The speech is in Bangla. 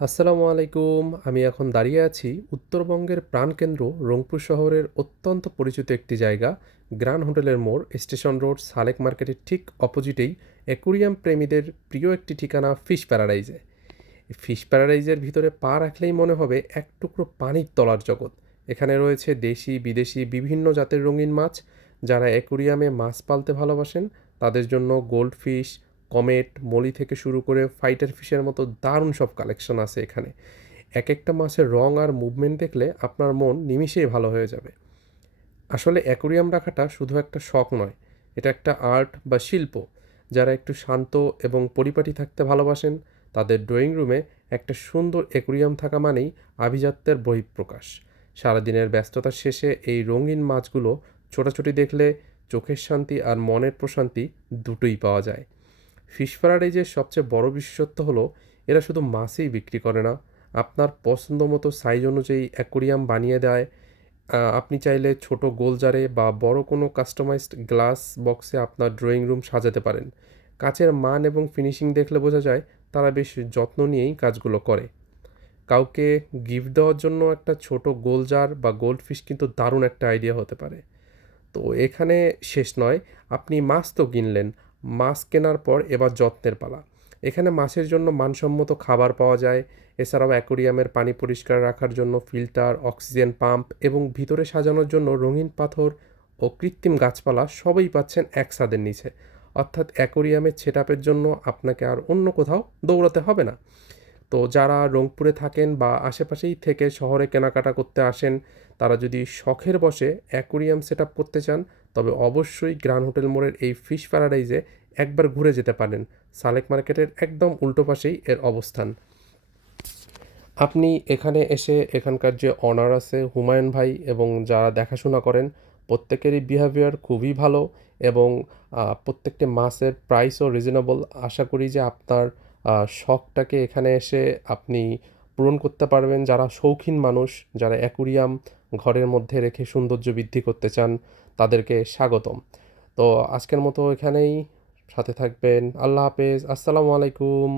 আসসালামু আলাইকুম। আমি এখন দাঁড়িয়ে আছি উত্তরবঙ্গের প্রাণকেন্দ্র রংপুর শহরের অত্যন্ত পরিচিত একটি জায়গা গ্র্যান্ড হোটেলের মোড়, স্টেশন রোড, সালেক মার্কেটের ঠিক অপোজিটেই অ্যাকুরিয়াম প্রেমীদের প্রিয় একটি ঠিকানা ফিশ প্যারাডাইজে। এই ফিশ প্যারাডাইজের ভিতরে পা রাখলেই মনে হবে এক টুকরো পানির তলার জগৎ। এখানে রয়েছে দেশি বিদেশি বিভিন্ন জাতের রঙিন মাছ। যারা অ্যাকুরিয়ামে মাছ পালতে ভালোবাসেন তাদের জন্য গোল্ড ফিশ, কমেট, মলি থেকে শুরু করে ফাইটার ফিশের মতো দারুণ সব কালেকশন আছে এখানে। এক একটা মাছের রং আর মুভমেন্ট দেখলে আপনার মন নিমিষেই ভালো হয়ে যাবে। আসলে অ্যাকুরিয়াম রাখাটা শুধু একটা শখ নয়, এটা একটা আর্ট বা শিল্প। যারা একটু শান্ত এবং পরিপাটি থাকতে ভালোবাসেন তাদের ড্রয়িং রুমে একটা সুন্দর অ্যাকুরিয়াম থাকা মানেই আভিজাত্যের বহিঃপ্রকাশ। সারাদিনের ব্যস্ততার শেষে এই রঙিন মাছগুলো ছোটাছুটি দেখলে চোখের শান্তি আর মনের প্রশান্তি দুটোই পাওয়া যায়। ফিশ প্যারাডাইজের সবচেয়ে বড় বিশেষত্ব হলো এরা শুধু মাছই বিক্রি করে না, আপনার পছন্দ মতো সাইজ অনুযায়ী অ্যাকোরিয়াম বানিয়ে দেয়। আপনি চাইলে ছোট গোল জারে বা বড় কোনো কাস্টমাইজড গ্লাস বক্সে আপনার ড্রয়িং রুম সাজাতে পারেন। কাচের মান এবং ফিনিশিং দেখলে বোঝা যায় তারা বেশ যত্ন নিয়েই কাজগুলো করে। কাউকে গিফট দেওয়ার জন্য একটা ছোট গোল জার বা গোল্ড ফিশ কিন্তু দারুণ একটা আইডিয়া হতে পারে। তো এখানে শেষ নয়, আপনি মাছ তো কিনলেন, মাছ কেনার পর এবার যত্নের পালা। এখানে মাছের জন্য মানসম্মত খাবার পাওয়া যায়। এছাড়াও অ্যাকোরিয়ামের পানি পরিষ্কার রাখার জন্য ফিল্টার, অক্সিজেন পাম্প এবং ভিতরে সাজানোর জন্য রঙিন পাথর ও কৃত্রিম গাছপালা সবই পাচ্ছেন এক ছাদের নিচে। অর্থাৎ অ্যাকোরিয়ামের সেটআপের জন্য আপনাকে আর অন্য কোথাও দৌড়াতে হবে না। তো যারা রংপুরে থাকেন বা আশেপাশেই থেকে শহরে কেনাকাটা করতে আসেন, তারা যদি শখের বশে অ্যাকুরিয়াম সেট আপ করতে চান, তবে অবশ্যই গ্র্যান্ড হোটেল মোড়ের এই ফিশ প্যারাডাইজে একবার ঘুরে যেতে পারেন। সালেক মার্কেটের একদম উল্টো পাশেই এর অবস্থান। আপনি এখানে এসে এখানকার যে অনার আছে হুমায়ুন ভাই এবং যারা দেখাশোনা করেন প্রত্যেকেরই বিহেভিয়ার খুবই ভালো এবং প্রত্যেকটি মাছের প্রাইসও রিজনেবল। আশা করি যে আপনার শখটাকে এখানে এসে আপনি পূরণ করতে পারবেন। যারা শৌখিন মানুষ, যারা অ্যাকুরিয়াম ঘরের মধ্যে রেখে সৌন্দর্য বৃদ্ধি করতে চান, তাদেরকে স্বাগতম। তো আজকের মতো এখানেই, সাথে থাকবেন। আল্লাহ হাফেজ। আসসালামু আলাইকুম।